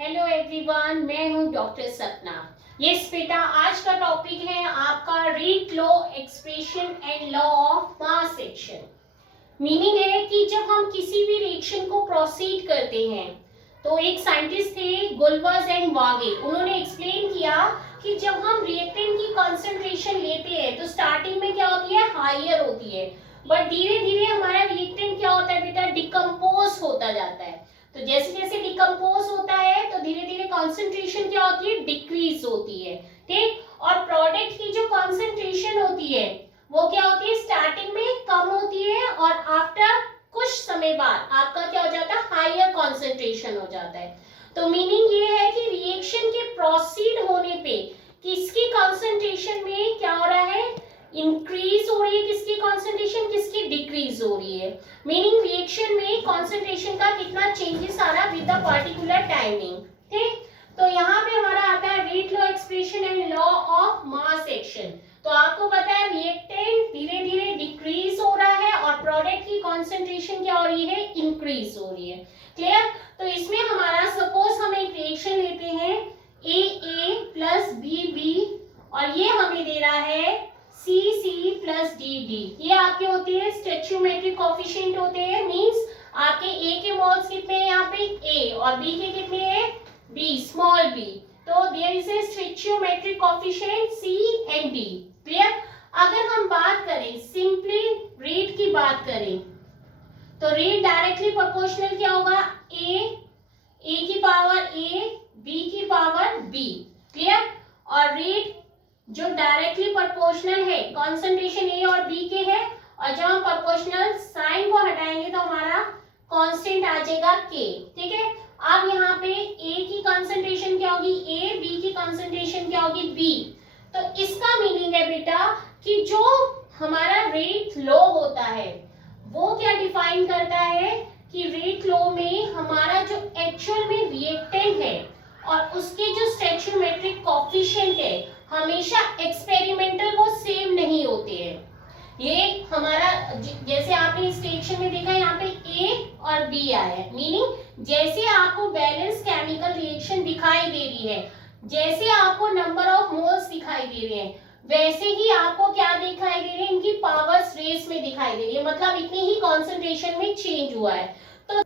Hello everyone, मैं हूं doctor सपना। यस बेटा, आज का टॉपिक है आपका rate law expression and law of mass action. Meaning है कि जब हम किसी भी रिएक्शन को प्रोसीड करते हैं तो एक साइंटिस्ट थे गुल्वर्स एंड वागे, उन्होंने एक्सप्लेन किया कि जब हम रिएक्टेंट की कंसंट्रेशन लेते हैं तो स्टार्टिंग में क्या होती है, हायर होती है, बट धीरे धीरे हमारा रिएक्टेंट क्या होता है बेटा, डिकम्पोज होता जाता है। तो जैसे जैसे डिकम्पोज होता है तो धीरे धीरे कॉन्सेंट्रेशन क्या होती है, डिक्रीज होती है। ठीक, और प्रोडक्ट की जो कॉन्सेंट्रेशन होती है वो क्या होती है, स्टार्टिंग में कम होती है और आफ्टर कुछ समय बाद आपका क्या हो जाता है, हायर कॉन्सेंट्रेशन हो जाता है। तो मीनिंग ये है कि रिएक्शन के प्रोसीड होने पे किसकी कॉन्सेंट्रेशन में क्या हो रहा है, इंक्रीज हो रही है, किसकी कॉन्सेंट्रेशन, किसकी डिक्रीज हो रही है। मीनिंग रिएक्शन में कॉन्सेंट्रेशन का कितना चेंजेस आ रहा है विद अ पर्टिकुलर टाइमिंग। ठीक, तो यहाँ पे हमारा आता है rate law expression and law of mass action. तो आपको पता है रिएक्टेंट धीरे धीरे डिक्रीज हो रहा है और प्रोडक्ट की कॉन्सेंट्रेशन क्या हो रही है, इंक्रीज हो रही है। क्लियर? तो इसमें हमारा सपोज हम एक रिएक्शन लेते हैं ए प्लस बी और ये हमें दे रहा है सी प्लस डी। ये आपके होते हैं स्टोइचियोमेट्रिक कोएफिशिएंट होते हैं, मींस आपके ए के मोल्स कितने हैं यहाँ पे, ए, और बी के कितने हैं, बी, स्मॉल बी। तो there is a stoichiometric coefficient C and D. Clear? अगर हम बात करें सिंपली रेट की बात करें तो रेट डायरेक्टली प्रोपोर्शनल क्या होगा, ए की पावर ए, बी की पावर बी। क्लियर? और रेट जो डायरेक्टली प्रोपोर्शनल है, कॉन्सेंट्रेशन ए और बी के है, और जब हम प्रोपोर्शनल साइन को हटाएंगे तो हमारा कांस्टेंट आ जाएगा के। ठीक है, अब यहाँ पे ए की कॉन्सेंट्रेशन क्या होगी, ए, बी की कॉन्सेंट्रेशन क्या होगी, बी। तो इसका मीनिंग है बेटा कि जो हमारा रेट लॉ होता है वो क्या डिफाइन करता है कि रेट लॉ में हमारा जो एक्चुअल में रिएक्टेंट है और उसके जो स्टोइचियोमेट्रिक कोएफिशिएंट है हमेशा एक्सपेरिमेंटल वो सेम नहीं होते हैं। ये हमारा जैसे आपने इस रिएक्शन में देखा, यहाँ पे ए और बी आया है, मीनिंग जैसे आपको बैलेंस केमिकल रिएक्शन दिखाई दे रही है, जैसे आपको नंबर ऑफ मोल्स दिखाई दे रहे हैं, वैसे ही आपको क्या दिखाई दे रहे हैं, इनकी पावर्स रेस में दिखाई दे रही है, मतलब इतनी ही कॉन्सेंट्रेशन में चेंज हुआ है। तो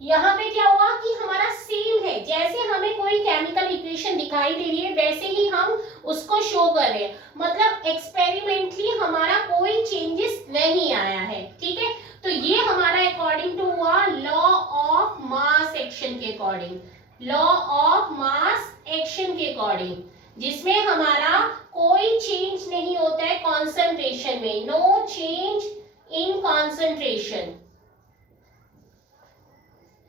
यहाँ पे क्या हुआ कि हमारा सेम है, जैसे हमें कोई केमिकल इक्वेशन दिखाई दे रही है वैसे ही हम उसको शो कर रहे हैं, मतलब एक्सपेरिमेंटली हमारा कोई चेंजेस नहीं आया है। ठीक है, तो ये हमारा अकॉर्डिंग टू हुआ लॉ ऑफ मास एक्शन के according, law of mass action के अकॉर्डिंग, जिसमें हमारा कोई चेंज नहीं होता है कॉन्सेंट्रेशन में, no change in concentration.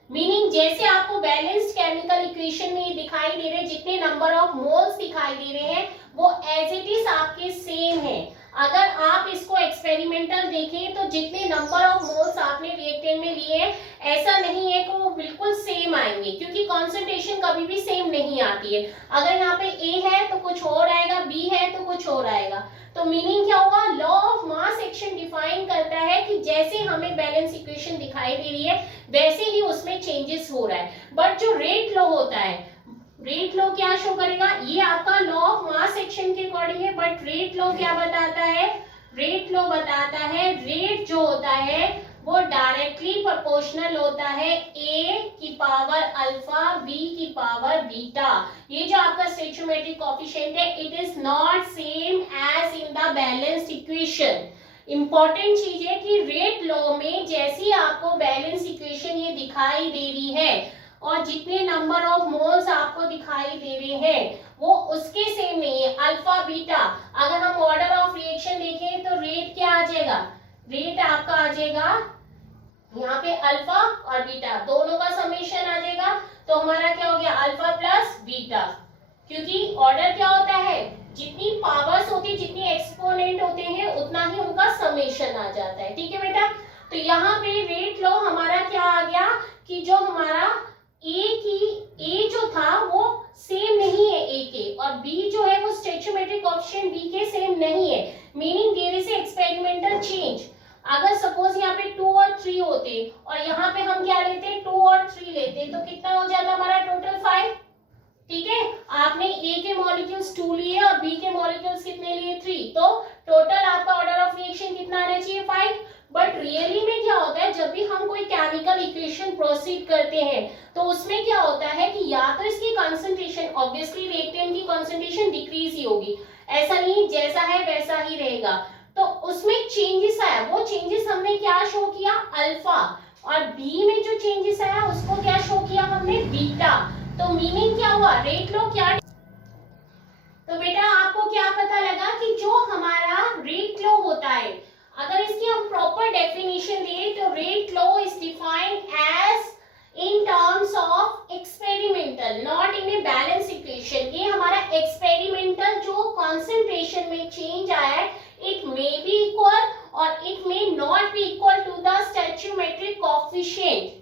Meaning जैसे आपको बैलेंस्ड केमिकल इक्वेशन में दिखाई दे रहे, जितने नंबर ऑफ मोल्स दिखाई दे रहे हैं वो एज इट इज आपके सेम है। अगर आप इसको एक्सपेरिमेंटल देखें तो जितने नंबर ऑफ मोल्स आपने रिएक्टेंट में लिए ऐसा नहीं है कि वो बिल्कुल सेम आएंगे, क्योंकि कॉन्सेंट्रेशन कभी भी सेम नहीं आती है। अगर यहाँ पे ए है तो कुछ और आएगा, बी है तो कुछ और आएगा। तो मीनिंग क्या हुआ, law of mass action define करता है कि जैसे हमें बैलेंस इक्वेशन दिखाई दे रही है वैसे ही उसमें चेंजेस हो रहा है। बट जो रेट लॉ होता है, रेट लॉ क्या शो करेगा, ये आपका लॉ ऑफ मास एक्शन के अकॉर्डिंग है, बट रेट लॉ क्या बताता है, रेट लॉ बताता है रेट जो होता है वो डायरेक्टली प्रोपोर्शनल होता है ए की पावर अल्फा, बी की पावर बीटा। ये जो आपका स्टोइचियोमेट्रिक कोएफिशिएंट है it is not same as in the balanced equation. Important चीज है कि रेट लॉ में जैसी आपको बैलेंस इक्वेशन ये दिखाई दे रही है और जितने नंबर ऑफ मोल्स आपको दिखाई दे रहे हैं वो उसके सेम नहीं है, अल्फा बीटा। अगर हम ऑर्डर ऑफ रिएक्शन देखें तो रेट क्या आ जाएगा, रेट आपका आ जाएगा यहाँ पे अल्फा और बीटा दोनों का समेशन आ जाएगा, तो हमारा क्या हो गया, अल्फा प्लस बीटा। क्योंकि ऑर्डर क्या होता है, जितनी पावर्स होती है, जितनी एक्सपोनेंट होते हैं उतना ही उनका समेशन आ जाता है। ठीक है बेटा, तो यहाँ पे रेट लॉ हमारा क्या आ गया कि जो हमारा ए जो था वो सेम नहीं है ए के, और बी जो है वो स्टोइचियोमेट्रिक कोएफिशिएंट बी के सेम नहीं है, meaning there is experimental change. अगर सपोज यहाँ पे 2 और 3 होते और यहाँ पे हम क्या लेते 2 और 3 लेते तो कितना हो जाता हमारा टोटल मॉलिक्यूल्स कितने लिए 3, तो टोटल आपका ऑर्डर ऑफ रिएक्शन कितना आना चाहिए 5। बट रियली में क्या होता है, जब भी हम कोई केमिकल इक्वेशन प्रोसीड करते हैं तो उसमें क्या होता है कि या तो इसकी कंसंट्रेशन, ऑब्वियसली रिएक्टेंट की कंसंट्रेशन डिक्रीज ही होगी, ऐसा नहीं जैसा है वैसा ही रहेगा, तो उसमें चेंजेस आया, वो चेंजेस हमने क्या शो किया अल्फा, और बी में जो चेंजेस आया उसको क्या शो किया हमने बीटा। तो मीनिंग क्या हुआ, रेट लो क्या, तो बेटा आपको क्या पता लगा कि जो हमारा रेट लो होता है, अगर इसकी हम प्रॉपर डेफिनेशन दें तो rate law is defined as in terms of experimental, not in a balance equation. ये हमारा एक्सपेरिमेंटल जो कंसंट्रेशन में चेंज आया है, इट मे बी इक्वल और it may not be equal to the stoichiometric coefficient.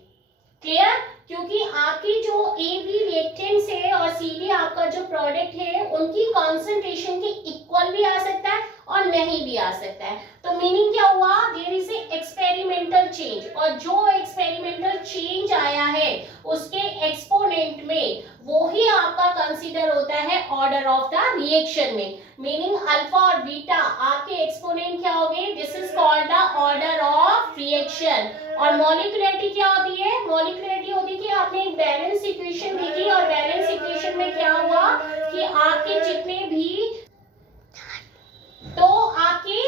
Clear, क्योंकि आपकी जो ए बी रिएक्टेंट्स है और सी डी आपका जो प्रोडक्ट है उनकी कंसंट्रेशन के इक्वल भी आ सकता है और नहीं भी आ सकता है। तो मीनिंग क्या हुआ, there is a experimental change, और जो एक्सपेरिमेंटल चेंज आया है उसके एक्सपोनेंट में वो ही आपका कंसीडर होता है ऑर्डर ऑफ द रिएक्शन में। मीनिंग अल्फा और बीटा आपके एक्सपोनेंट क्या होंगे, this is called the order of reaction. और मॉलिक्युलरिटी क्या होती है, मॉलिक्युलरिटी होती है कि आपने एक बैलेंस इक्वेशन देखी और बैलेंस इक्वेशन में क्या हुआ कि आपके जितने भी, तो आपके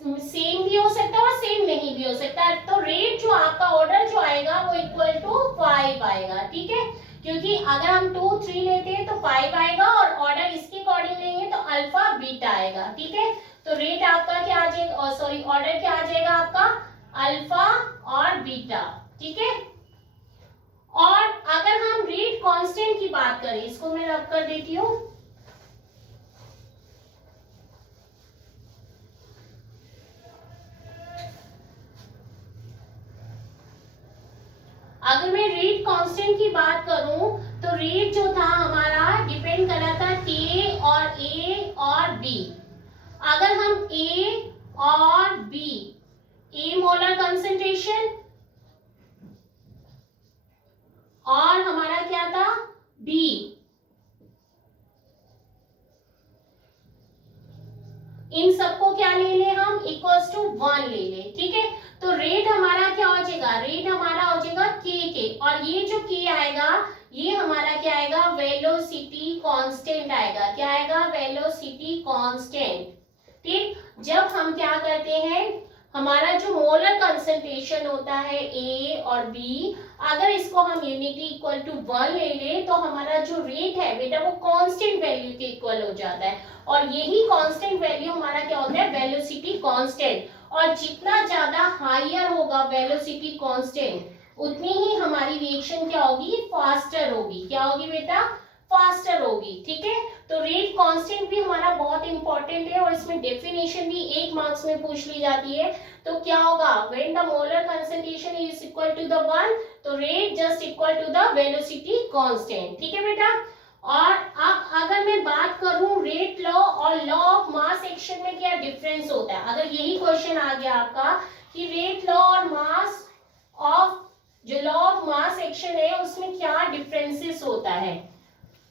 सेम भी हो सकता है और सेम नहीं भी हो सकता है, तो रेट जो आपका ऑर्डर जो आएगा वो इक्वल टू 5 आएगा। ठीक है, क्योंकि अगर हम 2 3 लेते हैं तो 5 आएगा और ऑर्डर इसके अकॉर्डिंग लेंगे तो अल्फा बीटा आएगा। ठीक है, तो रेट आपका क्या आ जाएगा, सॉरी ऑर्डर क्या आ जाएगा आपका अल्फा और बीटा। ठीक है, और अगर हम रेट कांस्टेंट की बात करें, इसको मैं रब कर देती हूं, अगर मैं रेट कांस्टेंट की बात करूं तो रेट जो था हमारा डिपेंड कर रहा था के और ए और बी। अगर हम ए और बी, ए मोलर कंसंट्रेशन और हमारा क्या था बी, इन सबको क्या ले ले हम इक्वल्स टू 1 ले ले। ठीक है, तो रेट हमारा क्या हो जाएगा, रेट हमारा हो जाएगा के, और ये जो के आएगा ये हमारा क्या आएगा वेलोसिटी कांस्टेंट आएगा। क्या आएगा, वेलोसिटी कांस्टेंट। ठीक, जब हम क्या करते हैं, हमारा जो मोलर कंसंट्रेशन होता है ए और बी, अगर इसको हम यूनिटी इक्वल टू 1 ले ले तो हमारा जो रेट है बेटा वो कांस्टेंट वैल्यू के इक्वल हो जाता है, और यही कांस्टेंट वैल्यू हमारा क्या होता है वेलोसिटी कांस्टेंट। और जितना ज्यादा हायर होगा वेलोसिटी कांस्टेंट उतनी ही हमारी रिएक्शन क्या होगी, फास्टर होगी। क्या होगी बेटा, फास्टर होगी। ठीक है, तो रेट कांस्टेंट भी हमारा बहुत इंपॉर्टेंट है और इसमें डेफिनेशन भी 1 मार्क्स में पूछ ली जाती है। तो क्या होगा, when the molar concentration is equal to the 1 तो rate just equal to the velocity constant. ठीक है बेटा, और अब अगर मैं बात करूं रेट लॉ और लॉ ऑफ मास एक्शन में क्या डिफरेंस होता है, अगर यही क्वेश्चन आ गया आपका कि रेट लॉ और मास ऑफ, जो लॉ ऑफ मास एक्शन है उसमें क्या डिफरेंसेस होता है,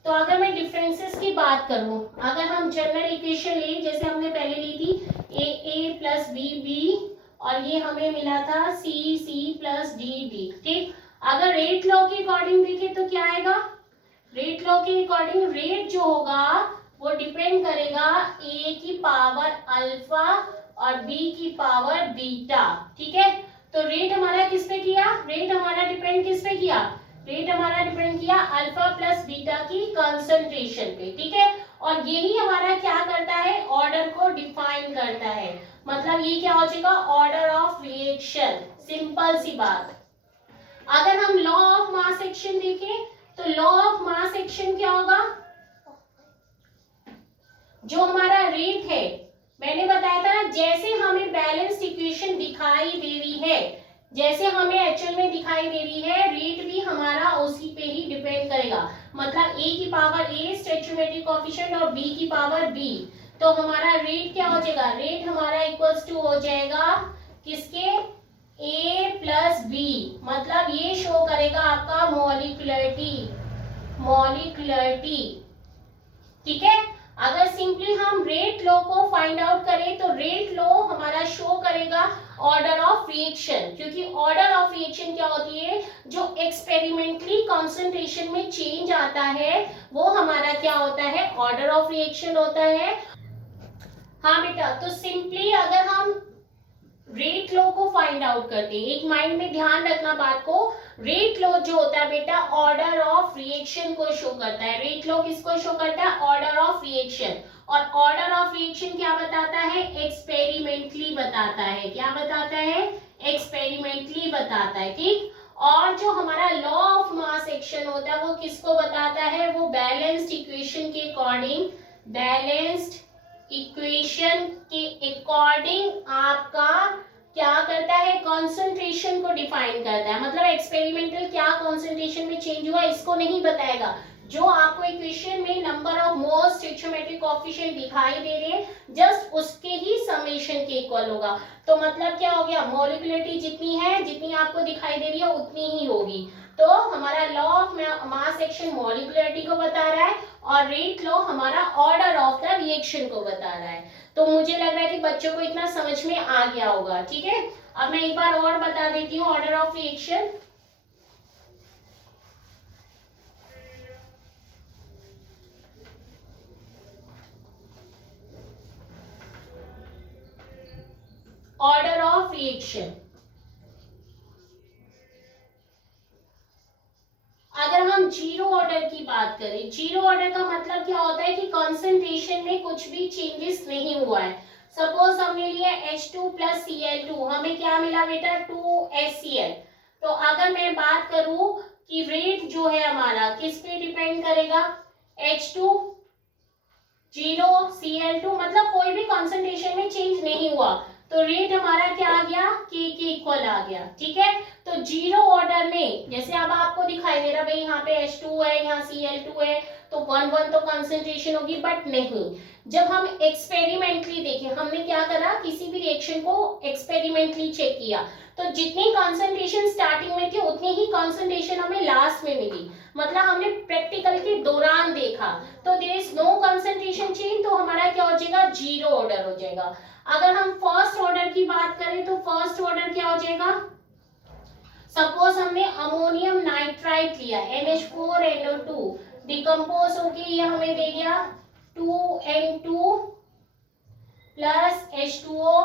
तो अगर मैं डिफरेंसेस की बात करूं, अगर हम जनरल इक्वेशन ले जैसे हमने पहले ली थी ए प्लस बी बी, और ये हमें मिला था सी प्लस डी। ठीक, अगर रेट लॉ के अकॉर्डिंग देखें तो क्या आएगा, रेट लॉ के अकॉर्डिंग रेट जो होगा वो डिपेंड करेगा ए की पावर अल्फा और बी की पावर बीटा। ठीक है, तो रेट हमारा किस पे किया, रेट हमारा डिपेंड किस पे किया, रेट हमारा डिपेंड किया अल्फा प्लस बीटा की कंसंट्रेशन पे। ठीक है, और यही हमारा क्या करता है, ऑर्डर को डिफाइन करता है, मतलब ये क्या हो जाएगा ऑर्डर ऑफ रिएक्शन। सिंपल सी बात। अगर हम लॉ ऑफ मास एक्शन देखें तो लॉ ऑफ मास एक्शन क्या होगा, जो हमारा रेट है, मैंने बताया था ना जैसे हमें बैलेंस्ड इक्वेशन दिखाई दे रही है, जैसे हमें एक्चुअल में दिखाई दे रही है, रेट भी हमारा उसी पे ही डिपेंड करेगा। मतलब a की पावर a स्टोइचियोमेट्रिक कोएफिशिएंट और b की पावर b, तो हमारा रेट क्या हो जाएगा, रेट हमारा इक्वल्स टू हो जाएगा किसके, a प्लस b, मतलब ये शो करेगा आपका मॉलिक्युलरिटी। ठीक है, अगर सिंपली हम रेट लॉ को फाइंड आउट करें तो रेट लॉ हमारा शो करेगा ऑर्डर ऑफ रिएक्शन, क्योंकि ऑर्डर ऑफ रिएक्शन क्या होती है, जो एक्सपेरिमेंटली कॉन्सेंट्रेशन में चेंज आता है वो हमारा क्या होता है, ऑर्डर ऑफ रिएक्शन होता है। हाँ बेटा, तो सिंपली अगर हम रेट लॉ को फाइंड आउट करते हैं, एक माइंड में ध्यान रखना बात को, रेट लॉ जो होता है बेटा ऑर्डर ऑफ रिएक्शन को शो करता है। रेट लॉ किसको शो करता है, ऑर्डर ऑफ रिएक्शन। और ऑर्डर ऑफ रिएक्शन क्या बताता है, एक्सपेरिमेंटली बताता है। क्या बताता है, एक्सपेरिमेंटली बताता है, ठीक। और जो हमारा लॉ ऑफ मास एक्शन होता है वो किसको बताता है, वो बैलेंस्ड इक्वेशन के अकॉर्डिंग, बैलेंस्ड इक्वेशन के अकॉर्डिंग आपका क्या करता है, कॉन्सेंट्रेशन को डिफाइन करता है। मतलब एक्सपेरिमेंटल क्या कॉन्सेंट्रेशन में चेंज हुआ इसको नहीं बताएगा, जो आपको इक्वेशन में नंबर ऑफ मोल्स स्टोइचियोमेट्रिक कोएफिशिएंट दिखाई दे रहे हैं जस्ट उसके ही समेशन के इक्वल होगा। तो मतलब क्या हो गया, मॉलिक्युलरिटी जितनी है, जितनी आपको दिखाई दे रही है उतनी ही होगी। तो हमारा लॉ ऑफ मास एक्शन मॉलिक्युलरिटी को बता रहा है और रेट लॉ हमारा ऑर्डर ऑफ द रिएक्शन को बता रहा है। तो मुझे लग रहा है कि बच्चों को इतना समझ में आ गया होगा, ठीक है। अब मैं एक बार और बता देती हूँ order of reaction. Order of reaction, अगर हम जीरो ऑर्डर की बात करें, जीरो ऑर्डर का मतलब क्या होता है कि कंसंट्रेशन में कुछ भी चेंजेस नहीं हुआ है। सपोज हमने लिया H2 प्लस Cl2, हमें क्या मिला बेटा, 2HCl। तो अगर मैं बात करूं कि रेट जो है हमारा किस पे डिपेंड करेगा, H2 0 Cl2, मतलब कोई भी कंसंट्रेशन में चेंज नहीं हुआ, तो रेट हमारा क्या आ गया, K के इक्वल आ गया, ठीक है। तो जीरो ऑर्डर में जैसे अब आपको दिखाई दे रहा भाई यहाँ पे H2 है, यहाँ Cl2 है, तो 1 1 तो कंसंट्रेशन होगी, बट नहीं। जब हम एक्सपेरिमेंटली देखें, हमने क्या करा, किसी भी रिएक्शन को एक्सपेरिमेंटली चेक किया, तो जितनी कंसंट्रेशन स्टार्टिंग में थी उतनी ही कंसंट्रेशन हमें लास्ट में मिली। मतलब हमने प्रैक्टिकल के दौरान देखा, तो there is no concentration change, तो हमारा क्या हो जाएगा, जीरो ऑर्डर हो जाएगा। अगर हम फर्स्ट ऑर्डर की बात करें तो फर्स्ट ऑर्डर क्या हो जाएगा, सपोज हमने अमोनियम नाइट्राइट लिया NH4NO2, डिकम्पोज होके ये हमें दे गया 2N2 plus H2O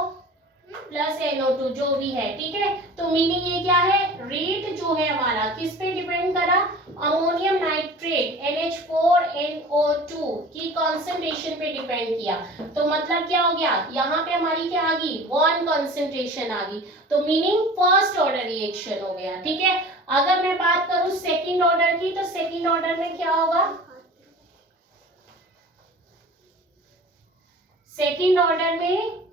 plus NO2 जो भी है, ठीक है। तो मीनिंग ये क्या है, रेट जो है हमारा किस पे डिपेंड करा, अमोनियम नाइट्रेट NH4NO2 की कंसंट्रेशन पे डिपेंड किया। तो मतलब क्या हो गया, यहाँ पे हमारी क्या आ गई, 1 कंसंट्रेशन आ गई, तो मीनिंग फर्स्ट ऑर्डर रिएक्शन हो गया, ठीक है। अगर मैं बात करूं सेकंड ऑर्डर की, तो सेकंड ऑर्डर में क्या होगा, सेकंड ऑर्डर में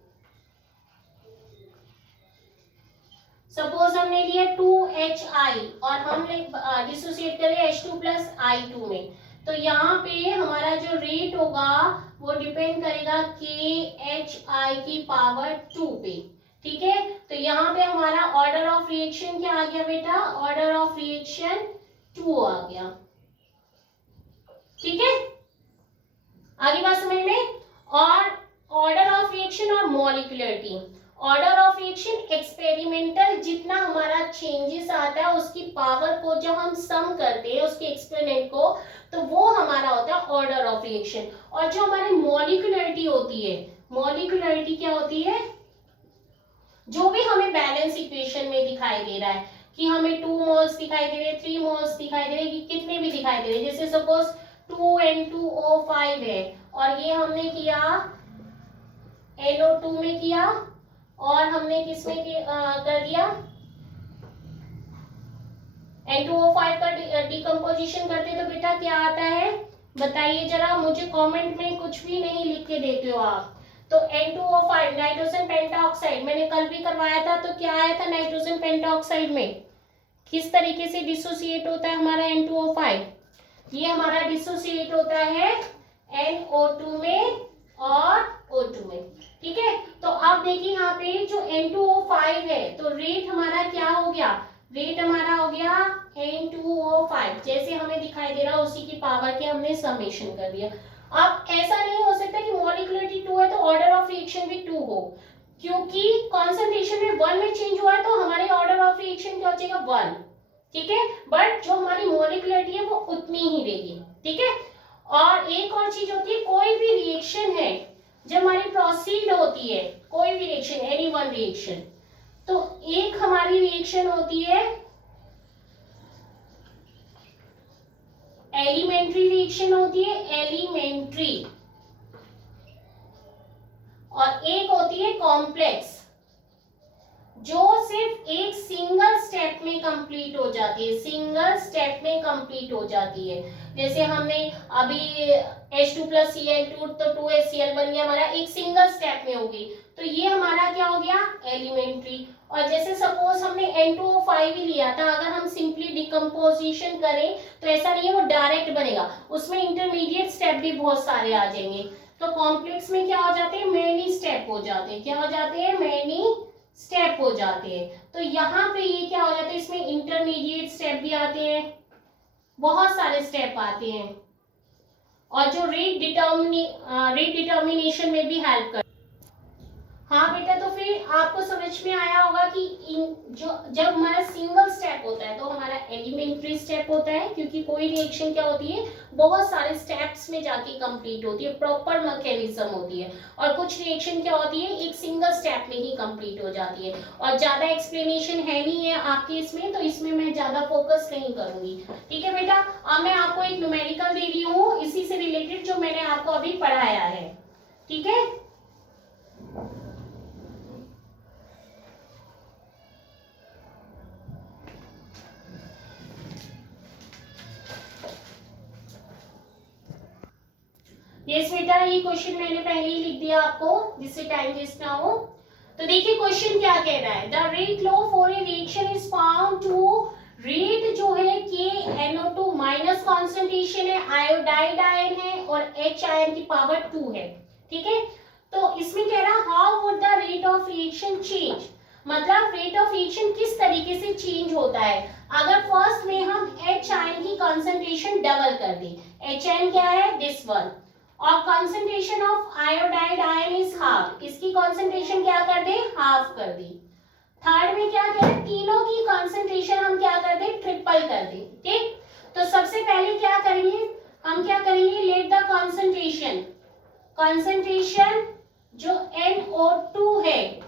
सपोज हमने लिया 2HI और हमने डिसोसिएट करें H2 प्लस I2 में, तो यहाँ पे हमारा जो रेट होगा वो डिपेंड करेगा KHI की पावर 2 पे, ठीक है। तो यहाँ पे हमारा ऑर्डर ऑफ रिएक्शन क्या आ गया बेटा, ऑर्डर ऑफ रिएक्शन 2 आ गया, ठीक है। आगे बात समझ में। और ऑर्डर ऑफ रिएक्शन और मॉलिक्युलरिटी, ऑर्डर ऑफ रिएक्शन एक्सपेरिमेंटल जितना हमारा चेंजेस आता है उसकी पावर को जब हम सम करते हैं उसके एक्सपोनेंट को, तो वो हमारा होता है ऑर्डर ऑफ रिएक्शन। और जो हमारी मॉलिक्युलरिटी होती है, मॉलिक्युलरिटी क्या होती है, जो भी हमें बैलेंस इक्वेशन में दिखाई दे रहा है कि हमें 2 मोल्स दिखाई दे रहे, 3 मोल्स दिखाई दे रहे, कि कितने भी दिखाई दे रहे, जैसे सपोज 2N2O5 है और ये हमने किया NO2 में किया और हमने किसमें कर दिया, N2O5 का डिकम्पोजिशन करते तो बेटा क्या आता है, बताइए जरा मुझे कमेंट में, कुछ भी नहीं लिख के देते हो आप। तो N2O5 नाइट्रोजन पेंटाऑक्साइड मैंने कल भी करवाया था, तो क्या आया था नाइट्रोजन पेंटाऑक्साइड में, किस तरीके से डिसोसिएट होता है हमारा N2O5, ये हमारा डिसोसिएट होता है NO2 में और O2 में, ठीक है। तो अब देखिए यहाँ पे जो N2O5 है, तो रेट हमारा क्या हो गया, रेट हमारा हो गया N2O5, जैसे हमें दिखाई दे रहा है उसी की पावर के हमने समेशन कर दिया। अब ऐसा नहीं हो सकता कि मॉलिक्युलरिटी 2 है तो ऑर्डर ऑफ रिएक्शन भी 2 हो, क्योंकि कॉन्सेंट्रेशन में 1 में चेंज हुआ है तो हमारी ऑर्डर ऑफ रिएक्शन क्या हो जाएगा 1, ठीक है, बट जो हमारी मॉलिक्युलरिटी है वो उतनी ही रहेगी, ठीक है। और एक और चीज होती है, कोई भी रिएक्शन है जब हमारी प्रोसीड होती है, कोई भी रिएक्शन, एनी वन रिएक्शन, तो एक हमारी रिएक्शन होती है एलिमेंट्री रिएक्शन होती है, एलिमेंट्री, और एक होती है कॉम्प्लेक्स, जो सिर्फ एक सिंगल स्टेप में कंप्लीट हो जाती है, सिंगल स्टेप में कंप्लीट हो जाती है। जैसे हमने अभी H2+Cl2 तो 2HCl बन गया हमारा, एक सिंगल स्टेप में होगी, तो ये हमारा क्या हो गया एलिमेंट्री। और जैसे सपोज हमने N2O5 ही लिया था, अगर हम सिंपली डिकम्पोजिशन करें तो ऐसा नहीं है वो डायरेक्ट बनेगा, उसमें इंटरमीडिएट स्टेप भी बहुत सारे आ जाएंगे। तो कॉम्प्लेक्स में क्या हो जाते हैं, मेनी स्टेप हो जाते हैं, क्या हो जाते हैं, मेनी स्टेप हो जाते हैं। तो यहाँ पे ये क्या हो जाता है, इसमें इंटरमीडिएट स्टेप भी आते हैं, बहुत सारे स्टेप आते हैं, और जो रेट डिटर्मिनेशन में भी हेल्प कर। हाँ बेटा, तो फिर आपको समझ में आया होगा कि जब हमारा सिंगल स्टेप होता है तो हमारा एलिमेंट्री स्टेप होता है, क्योंकि कोई रिएक्शन क्या होती है बहुत सारे स्टेप्स में जाके कंप्लीट होती है, प्रॉपर मैकेनिज्म होती है। और कुछ रिएक्शन क्या होती है एक सिंगल स्टेप में ही कंप्लीट हो जाती है। और ज्यादा एक्सप्लेनेशन है नहीं है आपके इसमें, तो इसमें मैं ज्यादा फोकस नहीं करूंगी, ठीक है बेटा। अब मैं आपको एक न्यूमेरिकल दे रही हूँ इसी से रिलेटेड जो मैंने आपको अभी पढ़ाया है, ठीक है। यस बेटा, ये क्वेश्चन मैंने पहले ही लिख दिया आपको, जिससे टाइम वेस्ट ना हो। तो देखिए क्वेश्चन क्या कह रहा है, the rate law for a reaction is found to, rate जो है KNO2 माइनस कॉन्सेंट्रेशन है, आयोडाइड आयन है, और H आयन की पावर 2 है, ठीक है। तो इसमें कह रहा how would the rate of reaction change, मतलब रेट ऑफ रिएक्शन किस तरीके से चेंज होता है अगर फर्स्ट में हम H आयन की कॉन्सेंट्रेशन डबल कर दें। H आयन क्या है, दिस वन, और concentration of iodide ion is half, इसकी कंसंट्रेशन क्या कर दे, हाफ कर दी। थर्ड में क्या करें, तीनों की कंसंट्रेशन हम क्या कर दे, ट्रिपल कर दे, ठीक। तो सबसे पहले क्या करेंगे, हम क्या करेंगे, लेट द कंसंट्रेशन जो NO2 है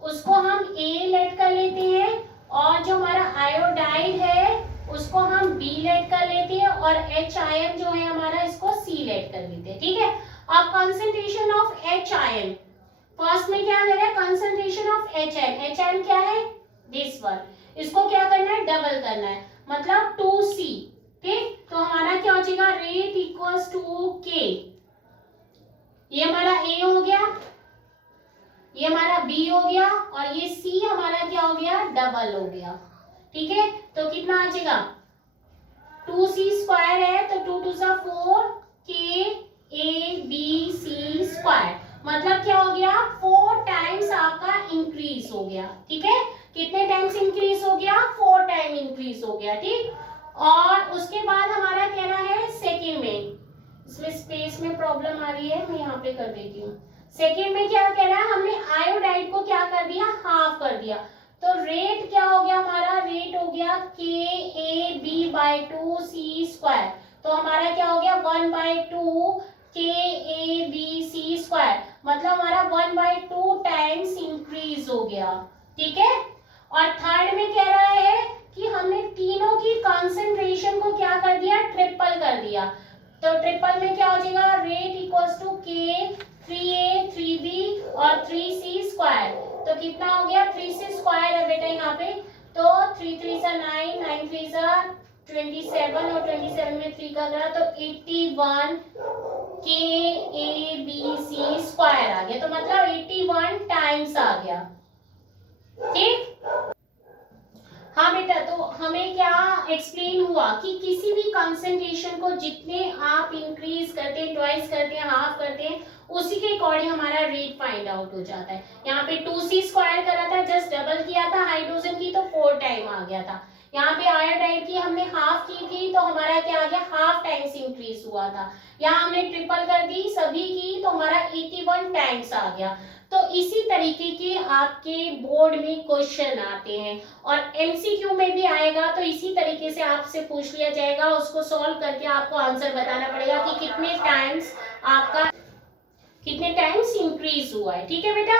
उसको हम A लेट कर लेते हैं, और जो हमारा आयोडाइड है उसको हम B लेट कर लेते हैं, और H आयन जो है हमारा इसको C लेट कर लेते हैं, ठीक है। अब concentration of H ion, first में क्या करें, concentration of H ion, H ion क्या है, दिस वन, इसको क्या करना है, डबल करना है, मतलब 2C, ठीक। तो हमारा क्या हो जाएगा, रेट इक्वल्स टू K, ये हमारा A हो गया, ये हमारा B हो गया, और ये C हमारा क्या हो गया, डबल हो गया, ठीक है। तो कितना आ जाएगा, 2C स्क्वायर है तो 2 2 जा 4, KABC स्क्वायर, मतलब क्या हो गया, 4 टाइम्स आपका इंक्रीज हो गया, ठीक है। कितने टाइम्स इंक्रीज हो गया, 4 टाइम इंक्रीज हो गया, ठीक। और उसके बाद हमारा कह रहा है सेकेंड में, इसमें स्पेस में प्रॉब्लम आ रही है, मैं यहाँ पे कर देती हूँ। सेकेंड में क्या कह रहा है, हमने आयोडाइड को क्या कर दिया, हाफ कर दिया, तो रेट क्या हो गया हमारा, रेट हो गया KAB/2C स्क्वायर, तो हमारा क्या हो गया 1/2 KABC स्क्वायर, मतलब हमारा 1/2 टाइम्स इंक्रीज हो गया, ठीक है। और थर्ड में कह रहा है कि हमने तीनों की कंसंट्रेशन को क्या कर दिया, ट्रिपल कर दिया, तो ट्रिपल में क्या हो जाएगा, rate equals to K 3A 3B और 3C स्क्वायर, तो कितना हो गया, 3C स्क्वायर है बेटा यहाँ पे, तो 3 3 सा 9, 9 3 सा 27, और 27 में 3 का करा तो 81 KABC स्क्वायर आ गया, तो मतलब 81 टाइम्स आ गया, ठीक। हाँ बेटा, तो हमें क्या एक्सप्लेन हुआ कि किसी भी कंसंट्रेशन को जितने आप इंक्रीज करते हैं, ट्वाइस करते हैं, हाफ करते हैं, उसी के अकॉर्डिंग हमारा रेट फाइंड आउट हो जाता है। यहाँ पे 2C स्क्वायर करा था, जस्ट डबल किया था हाइड्रोजन की तो 4 टाइम आ गया था, यहाँ पे आयोडाइड की हमने हाफ की थी तो हमारा क्या आ गया, हाफ टाइम्स इंक्रीज हुआ था। यहाँ हमने ट्रिपल कर दी सभी की तो हमारा 81 टाइम्स आ गया। तो इसी तरीके के आपके बोर्ड में क्वेश्चन आते हैं और एमसीक्यू में भी आएगा, तो इसी तरीके से आपसे पूछ लिया जाएगा, उसको सॉल्व करके आपको आंसर बताना पड़ेगा कि कितने टाइम्स इंक्रीज हुआ है। ठीक है बेटा,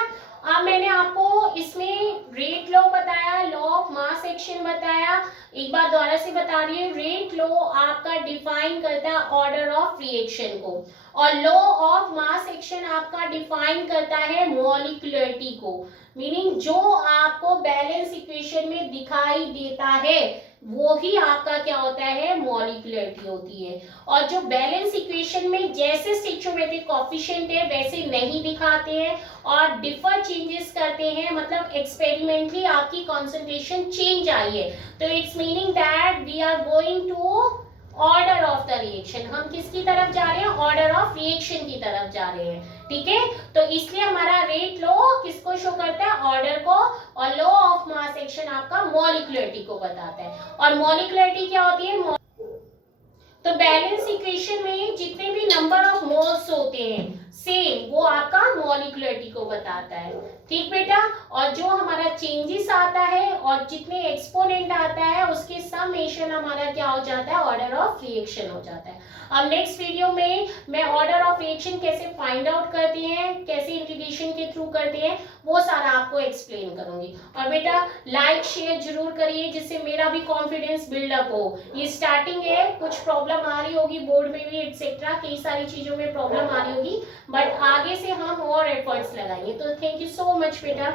अब मैंने आपको इसमें रेट लॉ बताया, लॉ ऑफ मास एक्शन बताया। एक बार दोबारा से बता रही हूँ, रेट लॉ आपका डिफाइन करता है ऑर्डर ऑफ रिएक्शन को, और लॉ ऑफ मास एक्शन आपका डिफाइन करता है मॉलिक्यूलरिटी को। मीनिंग जो आपको बैलेंस इक्वेशन में दिखाई देता है वो ही आपका क्या होता है, मॉलिक्यूलरिटी होती है। और जो बैलेंस इक्वेशन में जैसे स्टोइचोमेट्रिक कोएफिशिएंट है वैसे नहीं दिखाते हैं और डिफर चेंजेस करते हैं, मतलब एक्सपेरिमेंटली आपकी कंसंट्रेशन चेंज आई है, तो it's meaning that we are going to order of the reaction. हम किसकी तरफ जा रहे हैं, ऑर्डर ऑफ रिएक्शन की तरफ जा रहे हैं। ठीक है, तो इसलिए हमारा रेट लॉ किसको शो करता है, ऑर्डर को, और लॉ ऑफ मास एक्शन आपका मॉलिक्यूलरिटी को बताता है। और मॉलिक्यूलरिटी क्या होती है, तो बैलेंस इक्वेशन में जितने भी नंबर ऑफ मोल्स होते हैं सेम, वो आपका मॉलिक्यूलरिटी को बताता है। ठीक बेटा, और जो हमारा चेंजेस आता है और जितने एक्सपोनेंट आता है उसके समेशन हमारा क्या हो जाता है, ऑर्डर ऑफ रिएक्शन हो जाता है। अब नेक्स्ट वीडियो में मैं ऑर्डर ऑफ रिएक्शन कैसे फाइंड आउट करते हैं, कैसे इंटीग्रेशन के थ्रू करते हैं, वो सारा आपको एक्सप्लेन करूंगी। और बेटा लाइक शेयर जरूर करिए जिससे मेरा भी कॉन्फिडेंस बिल्डअप हो। ये स्टार्टिंग है, कुछ प्रॉब्लम आ रही होगी बोर्ड में भी एक्सेट्रा, कई सारी चीजों में प्रॉब्लम आ रही होगी, बट आगे से हम और एफर्ट्स लगाएंगे। तो थैंक यू सो मच बेटा।